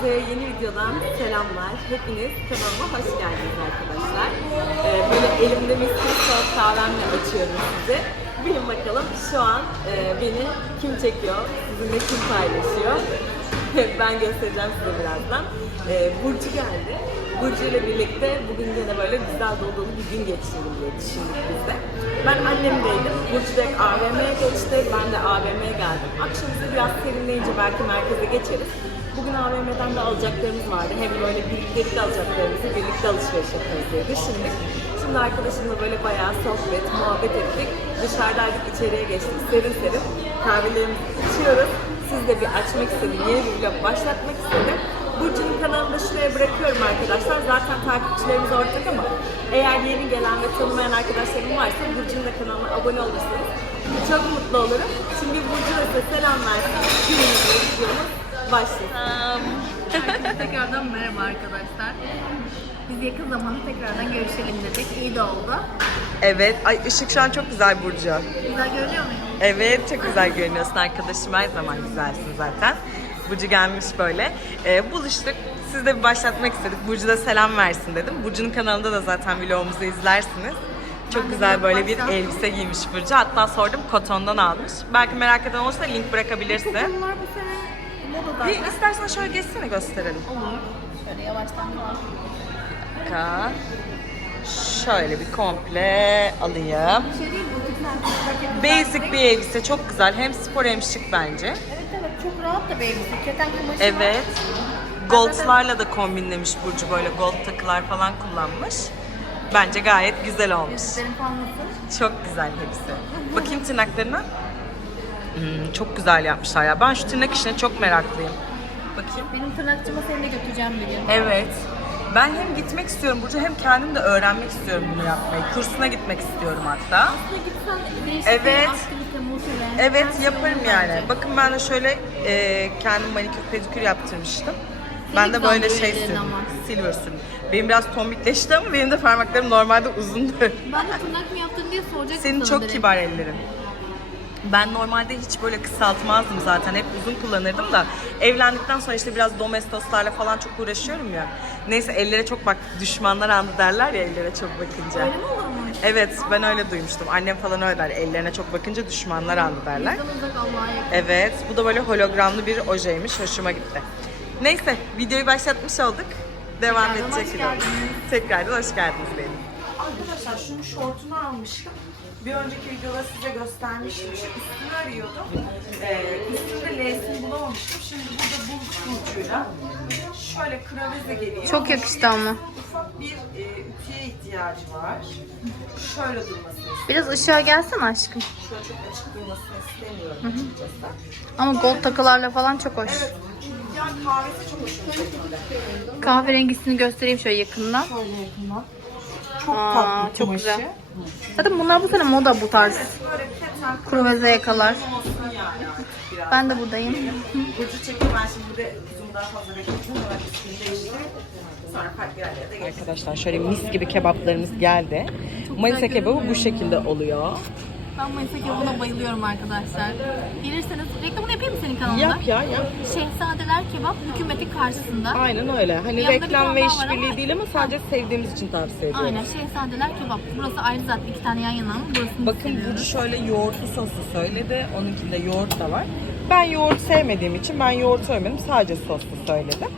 Herkese yeni videodan selamlar. Hepiniz kanalıma hoş geldiniz arkadaşlar. Ee, böyle elimde mis soğuk kahvemle açıyorum size. Bilin bakalım şu an e, beni kim çekiyor, sizinle kim paylaşıyor. ben göstereceğim size birazdan. Ee, Burcu geldi. Burcu ile birlikte bugün yine böyle güzel dolu bir gün geçirelim diye düşündük biz de. Ben annemdeydim. Burcu direkt AVM'ye geçti. Ben de AVM'ye geldim. Akşam biraz serinleyince belki merkeze geçeriz. Bugün AVM'den de alacaklarımız vardı. Hem böyle birliktelik alacaklarımızı birlikte alışveriş yaparız diye düşündük. Şimdi arkadaşımla böyle bayağı sohbet, muhabbet ettik. Dışarıdaydık, içeriye geçtik. Serin serin kahvelerimizi içiyoruz. Siz de bir açmak istedim, yeni bir vlog başlatmak istedim. Burcu'nun kanalını şuraya bırakıyorum arkadaşlar. Zaten takipçilerimiz ortak ama eğer yeni gelen ve tanımayan arkadaşlarım varsa Burcu'nun da kanalına abone olursanız çok mutlu olurum. Şimdi Burcu size selam versin. Videomuz başlasın. Herkese tekrardan merhaba arkadaşlar. Biz yakın zamanda tekrardan görüşelim dedik. İyi de oldu. Evet, ay ışık şu an çok güzel Burcu. Güzel görünüyor muyum? Evet, çok güzel görünüyorsun arkadaşım. Her zaman güzelsin zaten. Burcu gelmiş böyle. Ee, buluştuk. Siz de bir başlatmak istedik. Burcu da selam versin dedim. Burcu'nun kanalında da zaten vlogumuzu izlersiniz. Çok Ben güzel böyle bir elbise giymiş Burcu. Hatta sordum kotondan almış. Belki merak eden olursa link bırakabilirsin. Bunlar bu sene moda bir istersen şöyle geçsene gösterelim. Olur. Şöyle yavaştan. Dakika. Şöyle bir komple alayım. Şey değil Basic bir elbise çok güzel. Hem spor hem şık bence. Evet evet çok rahat da bir elbise. Keten kumaşı Evet. var. Gold'larla da kombinlemiş Burcu böyle gold takılar falan kullanmış. Bence gayet güzel olmuş. Çok güzel hepsi. Bakayım tırnaklarına. Hmm, çok güzel yapmışlar ya. Ben şu tırnak işine çok meraklıyım. Bakayım. Benim tırnakçıma seni de götüreceğim bir gün. Evet. Ben hem gitmek istiyorum Burcu hem kendim de öğrenmek istiyorum bunu yapmayı. Kursuna gitmek istiyorum hatta. Aslında gitsen değişik Evet. bir aktivite, motive. Evet her şey yaparım olur yani. bence. Bakın ben de şöyle e, kendim manikür pedikür yaptırmıştım. Ben de böyle şey sürdüm. ama. Silver sürdüm. Benim biraz tombikleşti ama benim de parmaklarım normalde uzundu. Ben de tırnak mı yaptın diye soracaktım Senin sana çok direkt. kibar ellerin. Ben normalde hiç böyle kısaltmazdım zaten. Hep uzun kullanırdım da evlendikten sonra işte biraz domestoslarla falan çok uğraşıyorum ya. Neyse ellere çok bak düşmanlar andı derler ya ellere çok bakınca. Öyle mi olurmuş? Evet ben öyle duymuştum. Annem falan öyle der. Ellerine çok bakınca düşmanlar andı derler. Bizden uzak Allah'a yakın. Evet, bu da böyle hologramlı bir ojeymiş. Hoşuma gitti. Neyse, videoyu başlatmış olduk. Devam Tekrardan edecek. hoş gibi. geldiniz. Tekrardan hoş geldiniz benim. Arkadaşlar şunun şortunu almıştım. Bir önceki videoda size göstermiştim. Şu üstünü arıyordum. Ee, üstünde L'sini bulamamıştım. Şimdi burada bulduk burcuyla. Şöyle kraveze geliyor. Çok yakıştı ama. Ufak bir e, ütüye ihtiyacı var. Şöyle durmasını istiyorum. Biraz ışığa gelsene aşkım. Şöyle çok açık durmasını istemiyorum açıkçası. Ama gold takılarla falan çok hoş. Evet. Yani kahvesi çok hoşuma gitti. Kahverengisini göstereyim şöyle yakından. Şöyle yakından. Çok Aa, tatlı çok kumaşı. güzel. Zaten bunlar bu sene moda bu tarz. Kruveze yakalar. Ben de buradayım. Burcu çekeyim ben şimdi burada kızımı daha fazla geçelim. Arkadaşlar şöyle mis gibi kebaplarımız geldi. Manisa kebabı bu şekilde oluyor. Ben Manisa kebabına bayılıyorum arkadaşlar. Gelirseniz reklamını yapayım mı senin kanalında? Yap ya yap. Şehzadeler kebap hükümetin karşısında. Aynen öyle. Hani Yanında reklam ve işbirliği değil ama sadece sevdiğimiz için tavsiye ediyorum. Aynen Şehzadeler kebap. Burası ayrı zaten iki tane yan yana burasını Bakın. Burcu şöyle yoğurtlu soslu söyledi. Onunkinde yoğurt da var. Ben yoğurt sevmediğim için ben yoğurt söylemedim. Sadece soslu söyledim.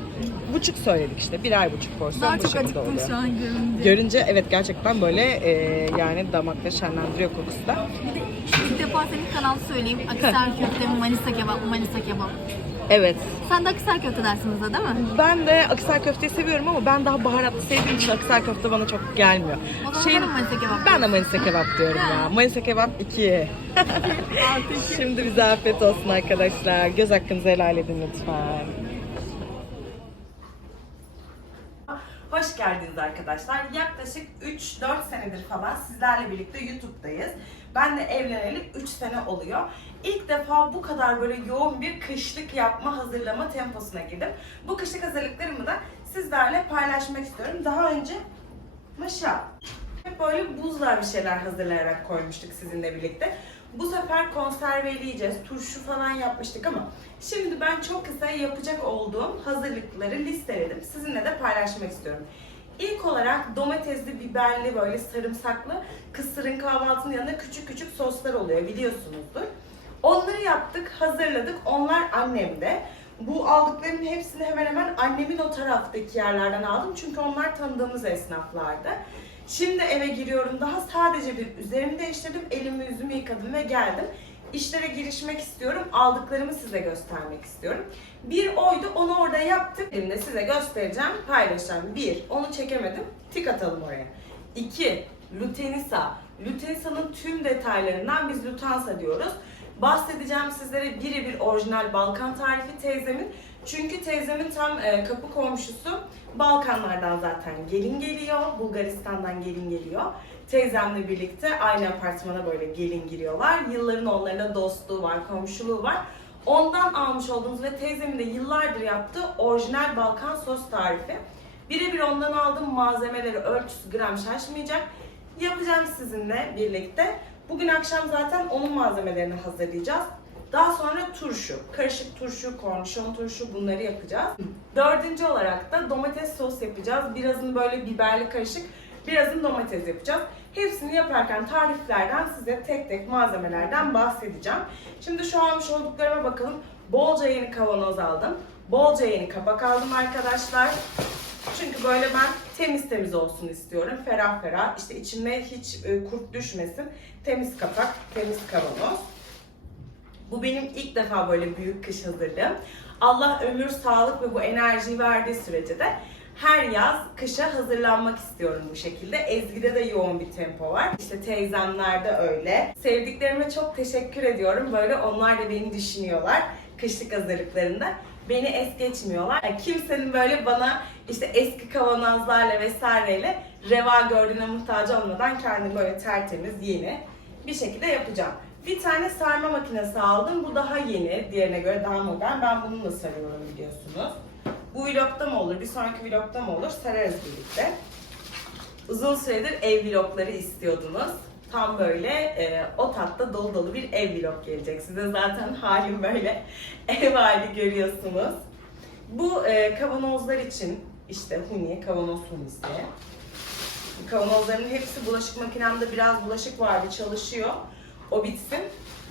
Buçuk söyledik işte. Birer buçuk porsiyon Daha bu çok şekilde acıktım oluyor. şu an görünce. Görünce evet gerçekten böyle e, yani damakta şenlendiriyor kokusu da. Bir de ilk defa senin kanalı söyleyeyim. Akisar köfte Manisa kebap Manisa kebap. Evet. Sen de Akisar köfte dersiniz de değil mi? Ben de Akisar köfteyi seviyorum ama ben daha baharatlı sevdiğim için Akisar köfte bana çok gelmiyor. O zaman sen de Manisa kebap Ben de Manisa kebap diyorum ya. Manisa kebap 2. Şimdi bize afiyet olsun arkadaşlar. Göz hakkınızı helal edin lütfen. Hoş geldiniz arkadaşlar. Yaklaşık 3-4 senedir falan sizlerle birlikte YouTube'dayız. Ben de evleneli 3 sene oluyor. İlk defa bu kadar böyle yoğun bir kışlık yapma hazırlama temposuna girdim. Bu kışlık hazırlıklarımı da sizlerle paylaşmak istiyorum. Daha önce Maşa hep böyle buzla bir şeyler hazırlayarak koymuştuk sizinle birlikte. Bu sefer konserveleyeceğiz. Turşu falan yapmıştık ama şimdi ben çok kısa yapacak olduğum hazırlıkları listeledim. Sizinle de paylaşmak istiyorum. İlk olarak domatesli, biberli, böyle sarımsaklı kısırın kahvaltının yanında küçük küçük soslar oluyor biliyorsunuzdur. Onları yaptık, hazırladık. Onlar annemde. Bu aldıklarımın hepsini hemen hemen annemin o taraftaki yerlerden aldım. Çünkü onlar tanıdığımız esnaflardı. Şimdi eve giriyorum. Daha sadece bir üzerimi değiştirdim. Elimi yüzümü yıkadım ve geldim. İşlere girişmek istiyorum. Aldıklarımı size göstermek istiyorum. Bir oydu. Onu orada yaptık. Şimdi size göstereceğim, paylaşacağım. Bir, onu çekemedim. Tik atalım oraya. İki, Lutenisa. Lutenisa'nın tüm detaylarından biz Lutansa diyoruz. Bahsedeceğim sizlere birebir orijinal Balkan tarifi teyzemin. Çünkü teyzemin tam e, kapı komşusu Balkanlardan zaten gelin geliyor. Bulgaristan'dan gelin geliyor. Teyzemle birlikte aynı apartmana böyle gelin giriyorlar. Yılların onlarla dostluğu var, komşuluğu var. Ondan almış olduğumuz ve teyzemin de yıllardır yaptığı orijinal Balkan sos tarifi. Birebir ondan aldığım malzemeleri ölçüsü gram şaşmayacak. Yapacağım sizinle birlikte. Bugün akşam zaten onun malzemelerini hazırlayacağız. Daha sonra turşu, karışık turşu, kornişon turşu bunları yapacağız. Dördüncü olarak da domates sos yapacağız. Birazını böyle biberli karışık, birazını domates yapacağız. Hepsini yaparken tariflerden size tek tek malzemelerden bahsedeceğim. Şimdi şu almış olduklarıma bakalım. Bolca yeni kavanoz aldım. Bolca yeni kapak aldım arkadaşlar. Çünkü böyle ben temiz temiz olsun istiyorum. Ferah ferah. İşte içine hiç e, kurt düşmesin. Temiz kapak, temiz kavanoz. Bu benim ilk defa böyle büyük kış hazırlığım. Allah ömür, sağlık ve bu enerjiyi verdiği sürece de her yaz kışa hazırlanmak istiyorum bu şekilde. Ezgi'de de yoğun bir tempo var. İşte teyzemler de öyle. Sevdiklerime çok teşekkür ediyorum. Böyle onlar da beni düşünüyorlar kışlık hazırlıklarında. Beni es geçmiyorlar. Yani kimsenin böyle bana işte eski kavanozlarla vesaireyle reva gördüğüne muhtaç olmadan kendimi böyle tertemiz, yeni bir şekilde yapacağım. Bir tane sarma makinesi aldım. Bu daha yeni. Diğerine göre daha modern. Ben bununla sarıyorum biliyorsunuz. Bu vlogda mı olur? Bir sonraki vlogda mı olur? Sararız birlikte. Uzun süredir ev vlogları istiyordunuz. Tam böyle e, o tatta dolu dolu bir ev vlog gelecek. Size zaten halim böyle ev hali görüyorsunuz. Bu e, kavanozlar için işte huni, kavanoz hunisi. Kavanozların hepsi bulaşık makinemde biraz bulaşık vardı çalışıyor. O bitsin.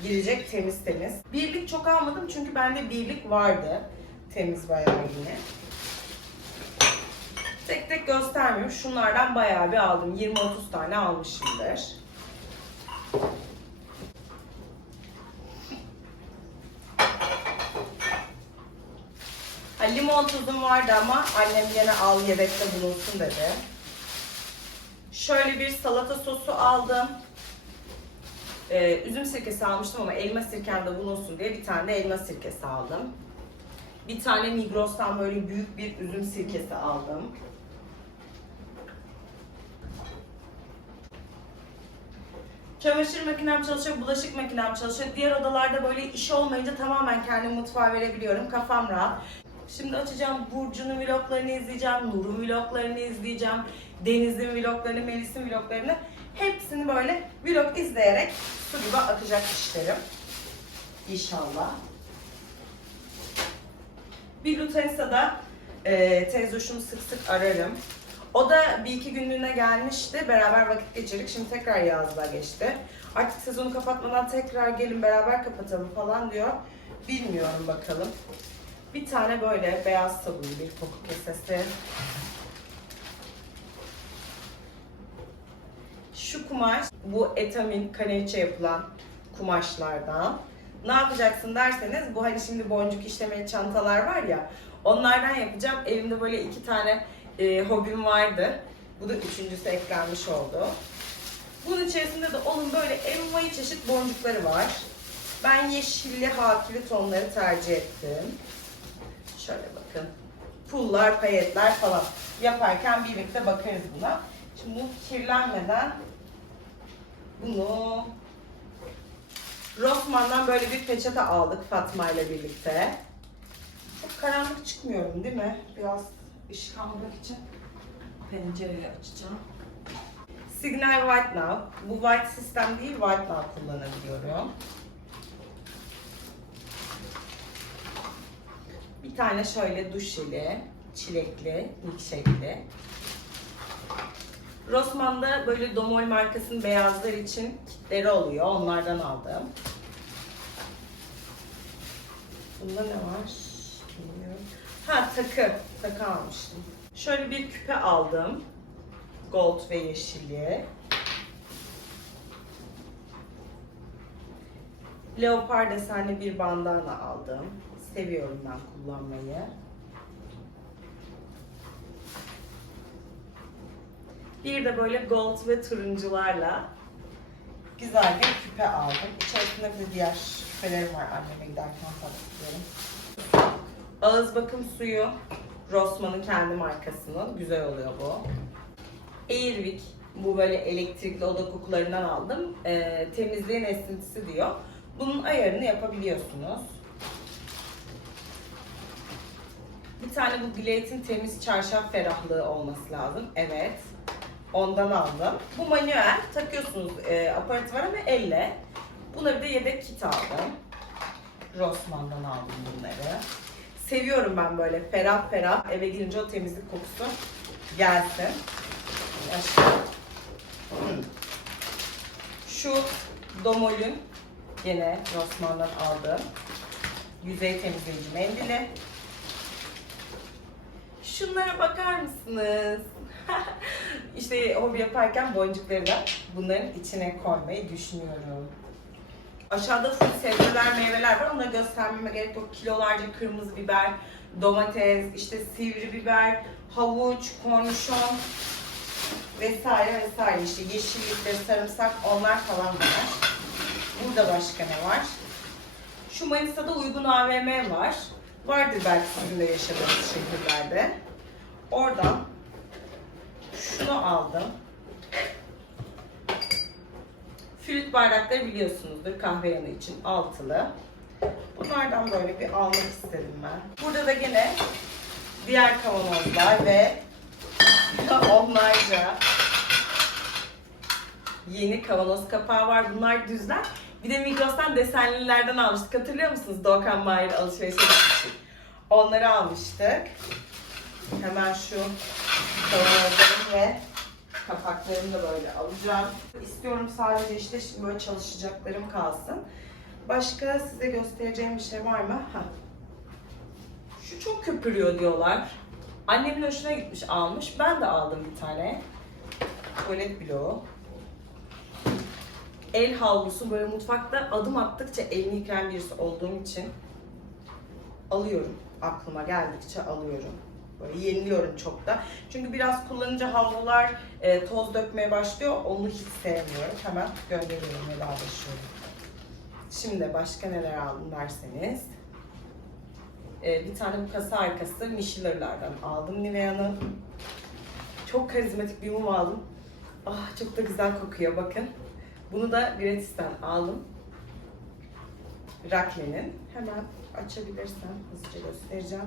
Girecek temiz temiz. Birlik çok almadım çünkü bende birlik vardı. Temiz bayağı yine. Tek tek göstermiyorum. Şunlardan bayağı bir aldım. 20-30 tane almışımdır. Ha, limon tuzum vardı ama annem gene al yedekte bulunsun dedi. Şöyle bir salata sosu aldım. Ee, üzüm sirkesi almıştım ama elma sirkemde bulunsun diye bir tane de elma sirkesi aldım. Bir tane Migros'tan böyle büyük bir üzüm sirkesi aldım. Çamaşır makinem çalışıyor, bulaşık makinem çalışıyor. Diğer odalarda böyle iş olmayınca tamamen kendimi mutfağa verebiliyorum. Kafam rahat. Şimdi açacağım Burcu'nun vloglarını izleyeceğim, Nur'un vloglarını izleyeceğim, Deniz'in vloglarını, Melis'in vloglarını. Hepsini böyle vlog izleyerek su gibi akacak işlerim. İnşallah. Bir Lutenisa'da e, teyzoşumu sık sık ararım. O da bir iki günlüğüne gelmişti. Beraber vakit geçirdik. Şimdi tekrar yazlığa geçti. Artık sezonu kapatmadan tekrar gelin beraber kapatalım falan diyor. Bilmiyorum bakalım. Bir tane böyle beyaz sabun, bir koku kesesi. Şu kumaş, bu etamin kaneçe yapılan kumaşlardan. Ne yapacaksın derseniz, bu hani şimdi boncuk işlemeli çantalar var ya, onlardan yapacağım. Elimde böyle iki tane e, hobim vardı. Bu da üçüncüsü eklenmiş oldu. Bunun içerisinde de onun böyle envai çeşit boncukları var. Ben yeşilli, hakili tonları tercih ettim. Şöyle bakın. Pullar, payetler falan yaparken birlikte bakarız buna. Şimdi bu kirlenmeden bunu Rossmann'dan böyle bir peçete aldık Fatma ile birlikte. Çok karanlık çıkmıyorum değil mi? Biraz ışık almak için pencereyi açacağım. Signal White Now. Bu white sistem değil, white now kullanabiliyorum. Bir tane şöyle duş jeli, çilekli, milkshake'li. Rossmann'da böyle Domol markasının beyazlar için kitleri oluyor. Onlardan aldım. Bunda ne var? Bilmiyorum. Ha takı. Takı almıştım. Şöyle bir küpe aldım. Gold ve yeşili. Leopar desenli bir bandana aldım. Seviyorum ben kullanmayı. Bir de böyle gold ve turuncularla güzel bir küpe aldım. İçerisinde bir diğer küpelerim var anneme giderken takıyorum. Ağız bakım suyu Rossmann'ın kendi markasının. Güzel oluyor bu. Airwick bu böyle elektrikli oda kokularından aldım. Ee, temizliğin esintisi diyor. Bunun ayarını yapabiliyorsunuz. Bir tane bu Glade'in temiz çarşaf ferahlığı olması lazım. Evet. Ondan aldım. Bu manuel. Takıyorsunuz e, aparatı var ama elle. Buna bir de yedek kit aldım. Rossmann'dan aldım bunları. Seviyorum ben böyle ferah ferah eve girince o temizlik kokusu gelsin. Şu Domol'ün yine Rossmann'dan aldığım yüzey temizleyici mendili. Şunlara bakar mısınız? işte hobi yaparken boncukları da bunların içine koymayı düşünüyorum. Aşağıda full sebzeler, meyveler var. Onları göstermeme gerek yok. Kilolarca kırmızı biber, domates, işte sivri biber, havuç, kornişon vesaire vesaire. İşte yeşillikler, sarımsak onlar falan var. Burada başka ne var? Şu Manisa'da uygun AVM var. Vardır belki sizin de yaşadığınız şehirlerde. Oradan şunu aldım. Flüt bardakları biliyorsunuzdur kahve yanı için altılı. Bunlardan böyle bir almak istedim ben. Burada da gene diğer kavanozlar ve onlarca yeni kavanoz kapağı var. Bunlar düzler. Bir de Migros'tan desenlilerden almıştık. Hatırlıyor musunuz? Doğukan Mahir alışverişe gitmiştik. Onları almıştık. Hemen şu kavanozlarım ve kapaklarını da böyle alacağım. İstiyorum sadece işte şimdi böyle çalışacaklarım kalsın. Başka size göstereceğim bir şey var mı? Ha. Şu çok köpürüyor diyorlar. Annemin hoşuna gitmiş almış. Ben de aldım bir tane. Tuvalet bloğu. El havlusu böyle mutfakta adım attıkça elini yıkayan birisi olduğum için alıyorum. Aklıma geldikçe alıyorum. Böyle yeniliyorum çok da. Çünkü biraz kullanınca havlular e, toz dökmeye başlıyor. Onu hiç sevmiyorum. Hemen gönderiyorum helalleşiyorum. Şimdi başka neler aldım derseniz. E, bir tane bu kasa arkası Michelin'lerden aldım Nivea'nın. Çok karizmatik bir mum aldım. Ah çok da güzel kokuyor bakın. Bunu da Gratis'ten aldım. Rakle'nin. Hemen açabilirsem hızlıca göstereceğim.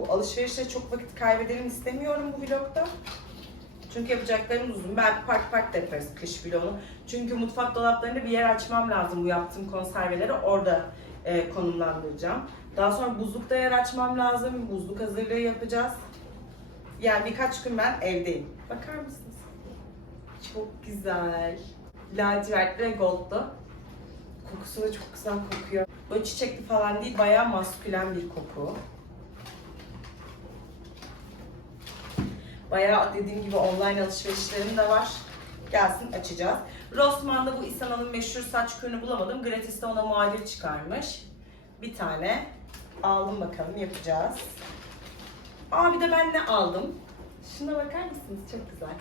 Bu alışverişte çok vakit kaybedelim istemiyorum bu vlogda. Çünkü yapacaklarım uzun. Belki part part da kış vlogunu. Çünkü mutfak dolaplarında bir yer açmam lazım bu yaptığım konserveleri. Orada e, konumlandıracağım. Daha sonra buzlukta yer açmam lazım. Buzluk hazırlığı yapacağız. Yani birkaç gün ben evdeyim. Bakar mısınız? Çok güzel. Lacivert ve goldlu. Kokusu da çok güzel kokuyor. Böyle çiçekli falan değil, bayağı maskülen bir koku. Bayağı dediğim gibi online alışverişlerim de var. Gelsin açacağız. Rossmann'da bu İsana'nın meşhur saç kürünü bulamadım. Gratis'te ona muadil çıkarmış. Bir tane aldım bakalım yapacağız. Aa bir de ben ne aldım? Şuna bakar mısınız? Çok güzel.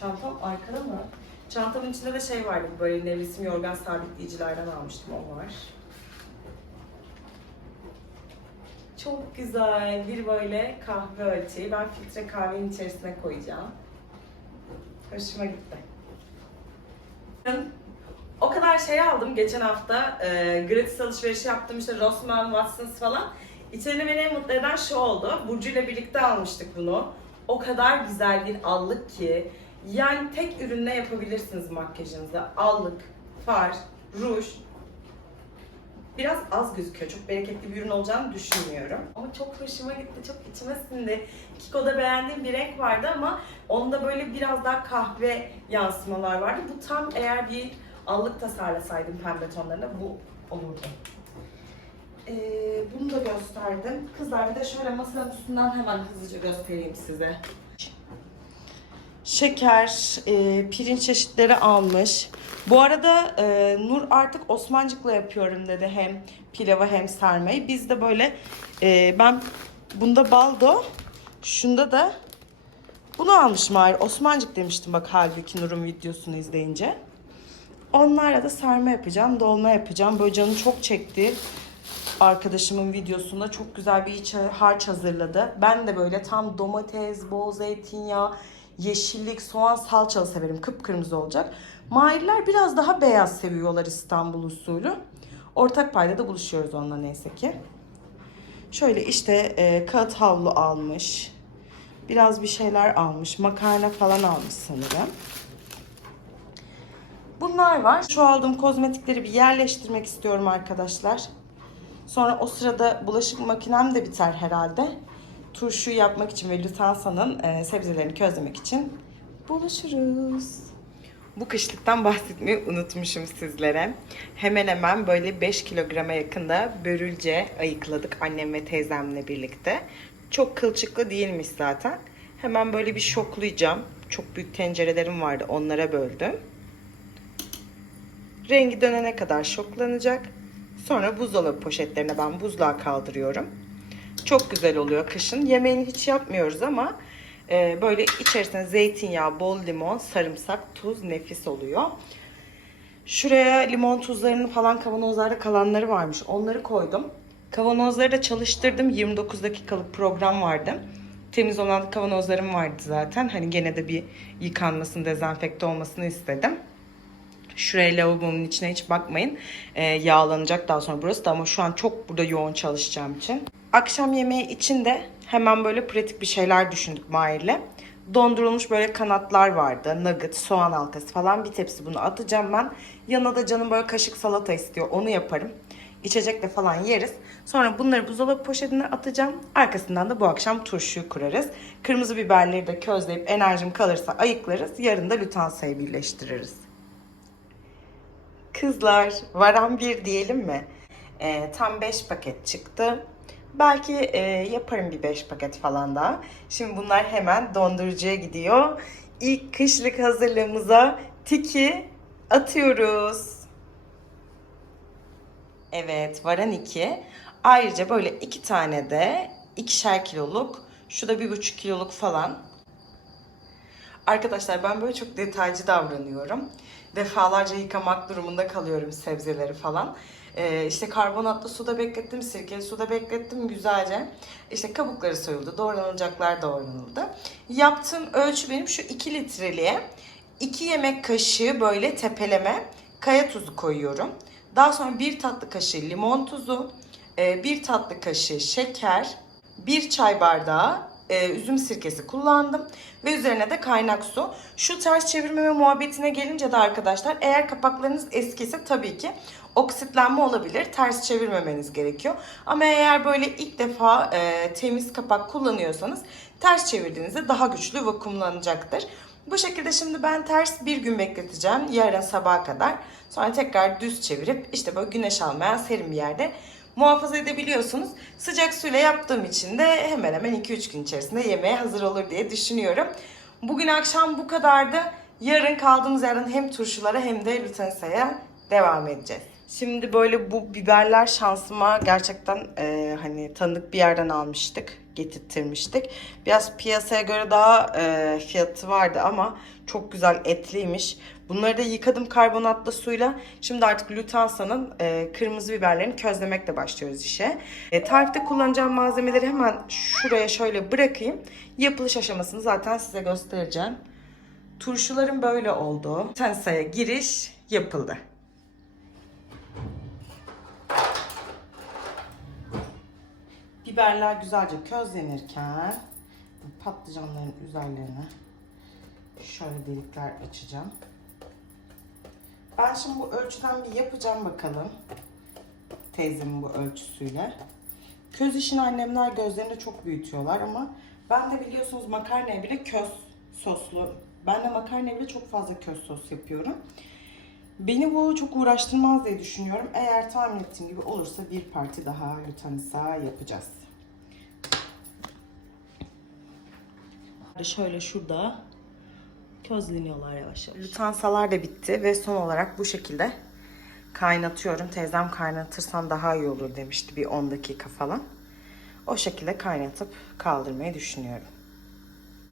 Çantam arkada mı? Çantamın içinde de şey vardı böyle nevresim yorgan sabitleyicilerden almıştım o var. Çok güzel bir böyle kahve ölçeği. Ben filtre kahvenin içerisine koyacağım. Hoşuma gitti. O kadar şey aldım geçen hafta. E, gratis alışveriş yaptım işte Rossmann, Watsons falan. İçerine beni en mutlu eden şu oldu. Burcu ile birlikte almıştık bunu. O kadar güzel bir allık ki yani tek ürünle yapabilirsiniz makyajınızı. Allık, far, ruj. Biraz az gözüküyor. Çok bereketli bir ürün olacağını düşünmüyorum. Ama çok hoşuma gitti. Çok içime sindi. Kiko'da beğendiğim bir renk vardı ama onda böyle biraz daha kahve yansımalar vardı. Bu tam eğer bir allık tasarlasaydım pembe tonlarında bu olurdu. Ee, bunu da gösterdim. Kızlar bir de şöyle masanın üstünden hemen hızlıca göstereyim size. Şeker, e, pirinç çeşitleri almış. Bu arada e, Nur artık Osmancık'la yapıyorum dedi hem pilavı hem sarmayı. Biz de böyle e, ben bunda baldo, şunda da bunu almışım hayır. Osmancık demiştim bak halbuki Nur'un videosunu izleyince. Onlarla da sarma yapacağım, dolma yapacağım. Böyle canım çok çekti. Arkadaşımın videosunda çok güzel bir harç hazırladı. Ben de böyle tam domates, bol zeytinyağı, yeşillik, soğan, salçalı severim. Kıpkırmızı olacak. Mahirler biraz daha beyaz seviyorlar İstanbul usulü. Ortak payda da buluşuyoruz onunla neyse ki. Şöyle işte e, kağıt havlu almış. Biraz bir şeyler almış. Makarna falan almış sanırım. Bunlar var. Şu aldığım kozmetikleri bir yerleştirmek istiyorum arkadaşlar. Sonra o sırada bulaşık makinem de biter herhalde. Turşu yapmak için ve Lufthansa'nın e, sebzelerini közlemek için buluşuruz. Bu kışlıktan bahsetmeyi unutmuşum sizlere. Hemen hemen böyle 5 kilograma yakında börülce ayıkladık annem ve teyzemle birlikte. Çok kılçıklı değilmiş zaten. Hemen böyle bir şoklayacağım. Çok büyük tencerelerim vardı onlara böldüm. Rengi dönene kadar şoklanacak. Sonra buzdolabı poşetlerine ben buzluğa kaldırıyorum. Çok güzel oluyor kışın. Yemeğini hiç yapmıyoruz ama e, böyle içerisine zeytinyağı, bol limon, sarımsak, tuz nefis oluyor. Şuraya limon tuzlarının falan kavanozlarda kalanları varmış. Onları koydum. Kavanozları da çalıştırdım. 29 dakikalık program vardı. Temiz olan kavanozlarım vardı zaten. Hani gene de bir yıkanmasını, dezenfekte olmasını istedim. Şuraya lavabonun içine hiç bakmayın. Ee, yağlanacak daha sonra burası da ama şu an çok burada yoğun çalışacağım için. Akşam yemeği için de hemen böyle pratik bir şeyler düşündük Mahir'le. Dondurulmuş böyle kanatlar vardı. Nugget, soğan halkası falan bir tepsi bunu atacağım ben. Yanına da canım böyle kaşık salata istiyor. Onu yaparım. İçecekle falan yeriz. Sonra bunları buzdolabı poşetine atacağım. Arkasından da bu akşam turşuyu kurarız. Kırmızı biberleri de közleyip enerjim kalırsa ayıklarız. Yarın da Lufthansa'yı birleştiririz. Kızlar varan bir diyelim mi? Ee, tam 5 paket çıktı. Belki e, yaparım bir 5 paket falan daha. Şimdi bunlar hemen dondurucuya gidiyor. İlk kışlık hazırlığımıza tiki atıyoruz. Evet varan 2. Ayrıca böyle iki tane de ikişer kiloluk. Şu da bir buçuk kiloluk falan. Arkadaşlar ben böyle çok detaycı davranıyorum. Defalarca yıkamak durumunda kalıyorum sebzeleri falan. Ee, işte karbonatlı suda beklettim, sirkeli suda beklettim güzelce. İşte kabukları soyuldu, doğranılacaklar doğranıldı. Yaptığım ölçü benim şu 2 litreliğe 2 yemek kaşığı böyle tepeleme kaya tuzu koyuyorum. Daha sonra 1 tatlı kaşığı limon tuzu, 1 tatlı kaşığı şeker, 1 çay bardağı e, üzüm sirkesi kullandım ve üzerine de kaynak su. Şu ters çevirmeme muhabbetine gelince de arkadaşlar eğer kapaklarınız eskiyse tabii ki oksitlenme olabilir. Ters çevirmemeniz gerekiyor. Ama eğer böyle ilk defa e, temiz kapak kullanıyorsanız ters çevirdiğinizde daha güçlü vakumlanacaktır. Bu şekilde şimdi ben ters bir gün bekleteceğim yarın sabaha kadar. Sonra tekrar düz çevirip işte böyle güneş almayan serin bir yerde muhafaza edebiliyorsunuz. Sıcak suyla yaptığım için de hemen hemen 2-3 gün içerisinde yemeğe hazır olur diye düşünüyorum. Bugün akşam bu kadardı. Yarın kaldığımız yerden hem turşulara hem de lutensa'ya devam edeceğiz. Şimdi böyle bu biberler şansıma gerçekten e, hani tanıdık bir yerden almıştık, getirttirmiştik. Biraz piyasaya göre daha e, fiyatı vardı ama çok güzel etliymiş. Bunları da yıkadım karbonatlı suyla. Şimdi artık Lufthansa'nın e, kırmızı biberlerini közlemekle başlıyoruz işe. E, tarifte kullanacağım malzemeleri hemen şuraya şöyle bırakayım. Yapılış aşamasını zaten size göstereceğim. Turşuların böyle oldu. Lufthansa'ya giriş yapıldı. Biberler güzelce közlenirken patlıcanların üzerlerine şöyle delikler açacağım. Ben şimdi bu ölçüden bir yapacağım bakalım. Teyzemin bu ölçüsüyle. Köz işini annemler gözlerinde çok büyütüyorlar ama ben de biliyorsunuz makarnaya bile köz soslu. Ben de makarnaya bile çok fazla köz sos yapıyorum. Beni bu çok uğraştırmaz diye düşünüyorum. Eğer tahmin ettiğim gibi olursa bir parti daha lutanisa yapacağız. Şöyle şurada közleniyorlar yavaş yavaş. Lutansalar da bitti ve son olarak bu şekilde kaynatıyorum. Teyzem kaynatırsan daha iyi olur demişti bir 10 dakika falan. O şekilde kaynatıp kaldırmayı düşünüyorum.